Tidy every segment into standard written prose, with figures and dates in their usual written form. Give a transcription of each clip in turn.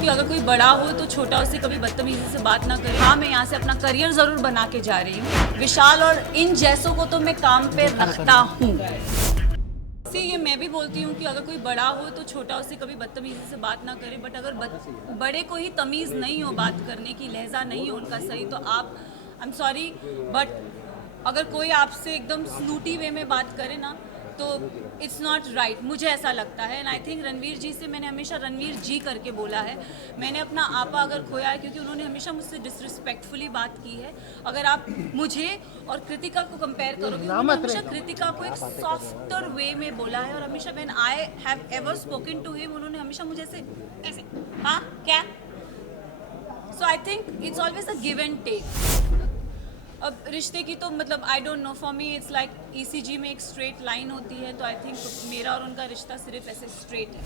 कि अगर कोई बड़ा हो तो छोटा उससे कभी बदतमीजी से बात ना करे। हाँ, मैं यहाँ से अपना करियर जरूर बना के जा रही हूँ। विशाल और इन जैसों को तो मैं काम पे रखता हूँ। ये मैं भी बोलती हूँ कि अगर कोई बड़ा हो तो छोटा उससे कभी बदतमीजी से बात ना करे, बट अगर बड़े को ही तमीज़ नहीं हो बात करने की, लहजा नहीं हो उनका सही, तो आप आई एम सॉरी बट अगर कोई आपसे एकदम स्नूटी वे में बात करे ना तो इट्स नॉट राइट, मुझे ऐसा लगता है। एंड आई थिंक रणवीर जी से मैंने हमेशा रणवीर जी करके बोला है। मैंने अपना आपा अगर खोया है क्योंकि उन्होंने हमेशा मुझसे डिसरिस्पेक्टफुली बात की है। अगर आप मुझे और कृतिका को कंपेयर करोगे, उन्होंने हमेशा कृतिका को एक सॉफ्टर वे में बोला है और हमेशा when I have ever spoken to him उन्होंने हमेशा मुझे ऐसे हाँ क्या, so I think it's always a give and take. अब रिश्ते की तो मतलब I don't know, for me it's like ECG में एक स्ट्रेट लाइन होती है, तो आई थिंक मेरा और उनका रिश्ता सिर्फ ऐसे स्ट्रेट है।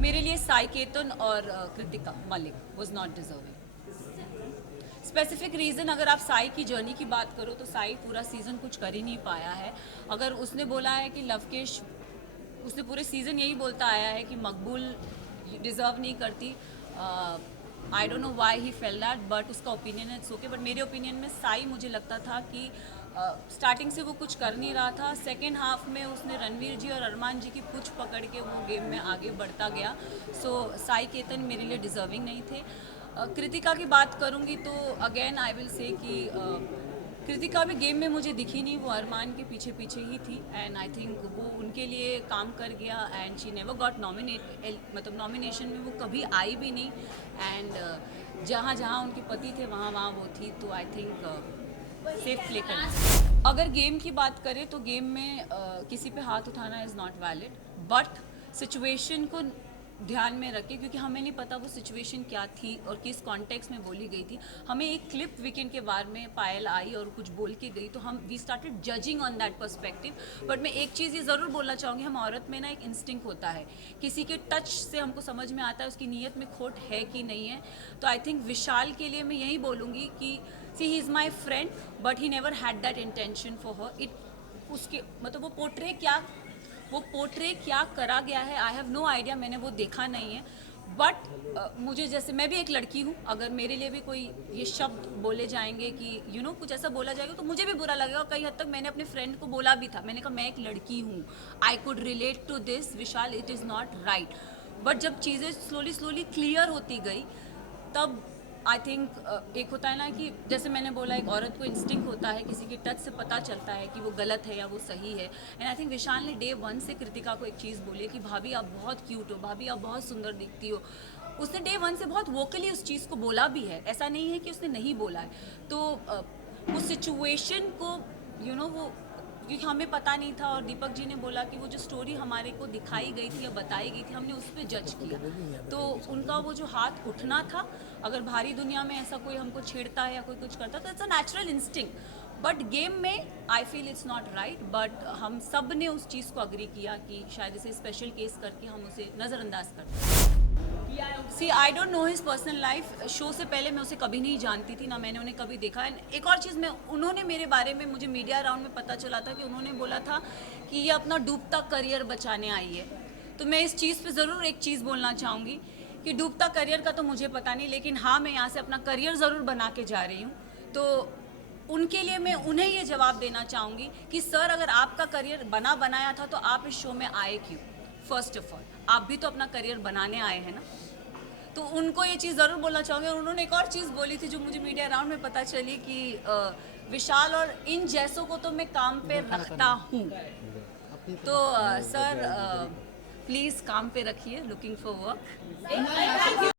मेरे लिए साई केतन और Kritika Malik was not deserving. Specific reason अगर आप साई की जर्नी की बात करो तो साई पूरा सीज़न कुछ कर ही नहीं पाया है। अगर उसने बोला है कि लवकेश, उसने पूरे सीज़न यही बोलता आया है कि मकबूल डिज़र्व नहीं करती। आई don't know why he fail that, but उसका ओपिनियन है, इट्स ओके। बट मेरे ओपिनियन में साई मुझे लगता था कि स्टार्टिंग से वो कुछ कर नहीं रहा था। सेकेंड हाफ में उसने रणवीर जी और अरमान जी की पूछ पकड़ के वो गेम में आगे बढ़ता गया। सो साई केतन मेरे लिए डिज़र्विंग नहीं थे। कृतिका की बात करूँगी तो अगेन आई विल से कि कृतिका भी गेम में मुझे दिखी नहीं, वो अरमान के पीछे पीछे ही थी। एंड आई थिंक वो उनके लिए काम कर गया and she never got nominate, मतलब नॉमिनेशन में वो कभी आई भी नहीं। एंड जहाँ जहाँ उनके पति थे वहाँ वहाँ वो थी, तो आई थिंक सेफ प्ले करना। अगर गेम की बात करें तो गेम में किसी पे हाथ उठाना is not valid, but situation को ध्यान में रखें क्योंकि हमें नहीं पता वो सिचुएशन क्या थी और किस कॉन्टेक्स्ट में बोली गई थी। हमें एक क्लिप वीकेंड के बारे में पायल आई और कुछ बोल के गई तो हम we started judging on that perspective. But मैं एक चीज़ ये ज़रूर बोलना चाहूँगी, हम औरत में ना एक इंस्टिंक्ट होता है, किसी के टच से हमको समझ में आता है उसकी नीयत में खोट है कि नहीं है। तो आई थिंक विशाल के लिए मैं यही बोलूँगी कि see he is my friend but he never had that intention for her. It उसके मतलब वो पोर्ट्रे क्या करा गया है आई हैव नो आइडिया, मैंने वो देखा नहीं है। बट मुझे जैसे मैं भी एक लड़की हूँ, अगर मेरे लिए भी कोई ये शब्द बोले जाएंगे कि कुछ ऐसा बोला जाएगा तो मुझे भी बुरा लगेगा। कई हद तक मैंने अपने फ्रेंड को बोला भी था, मैंने कहा मैं एक लड़की हूँ, I could relate to this Vishal, it is not right. But जब चीज़ें स्लोली क्लियर होती गई तब आई थिंक एक होता है ना कि जैसे मैंने बोला एक औरत को इंस्टिंक्ट होता है, किसी के टच से पता चलता है कि वो गलत है या वो सही है। एंड आई थिंक विशाल ने डे 1 से कृतिका को एक चीज़ बोली कि भाभी आप बहुत क्यूट हो, भाभी आप बहुत सुंदर दिखती हो। उसने डे 1 से बहुत वोकली उस चीज़ को बोला भी है, ऐसा नहीं है कि उसने नहीं बोला है। तो उस सिचुएशन को वो क्योंकि हमें पता नहीं था और दीपक जी ने बोला कि वो जो स्टोरी हमारे को दिखाई गई थी या बताई गई थी हमने उस पर जज किया। तो उनका वो जो हाथ उठना था, अगर भारी दुनिया में ऐसा कोई हमको छेड़ता है या कोई कुछ करता है तो it's a natural instinct. But game में I feel it's not right, but हम सब ने उस चीज़ को अग्री किया कि शायद इसे स्पेशल केस करके हम उसे नज़रअंदाज करते हैं। See I don't know his personal life, show से पहले मैं उसे कभी नहीं जानती थी, ना मैंने उन्हें कभी देखा। एक और चीज़ में उन्होंने मेरे बारे में, मुझे मीडिया राउंड में पता चला था कि उन्होंने बोला था कि ये अपना डूबता करियर बचाने आई है। तो मैं इस चीज़ पे ज़रूर एक चीज़ बोलना चाहूँगी कि डूबता करियर का तो मुझे पता नहीं, लेकिन हाँ मैं यहाँ से अपना करियर ज़रूर बना के जा रही हूँ। तो उनके लिए मैं उन्हें ये जवाब देना चाहूँगी कि सर अगर आपका करियर बनाया था तो आप इस शो में आए क्यों? फर्स्ट ऑफ ऑल आप भी तो अपना करियर बनाने आए हैं ना। तो उनको ये चीज़ ज़रूर बोलना चाहूँगी। और उन्होंने एक और चीज़ बोली थी जो मुझे मीडिया राउंड में पता चली कि विशाल और इन जैसों को तो मैं काम पे रखता हूँ। तो सर प्लीज़ काम पे रखिए, लुकिंग फॉर वर्क।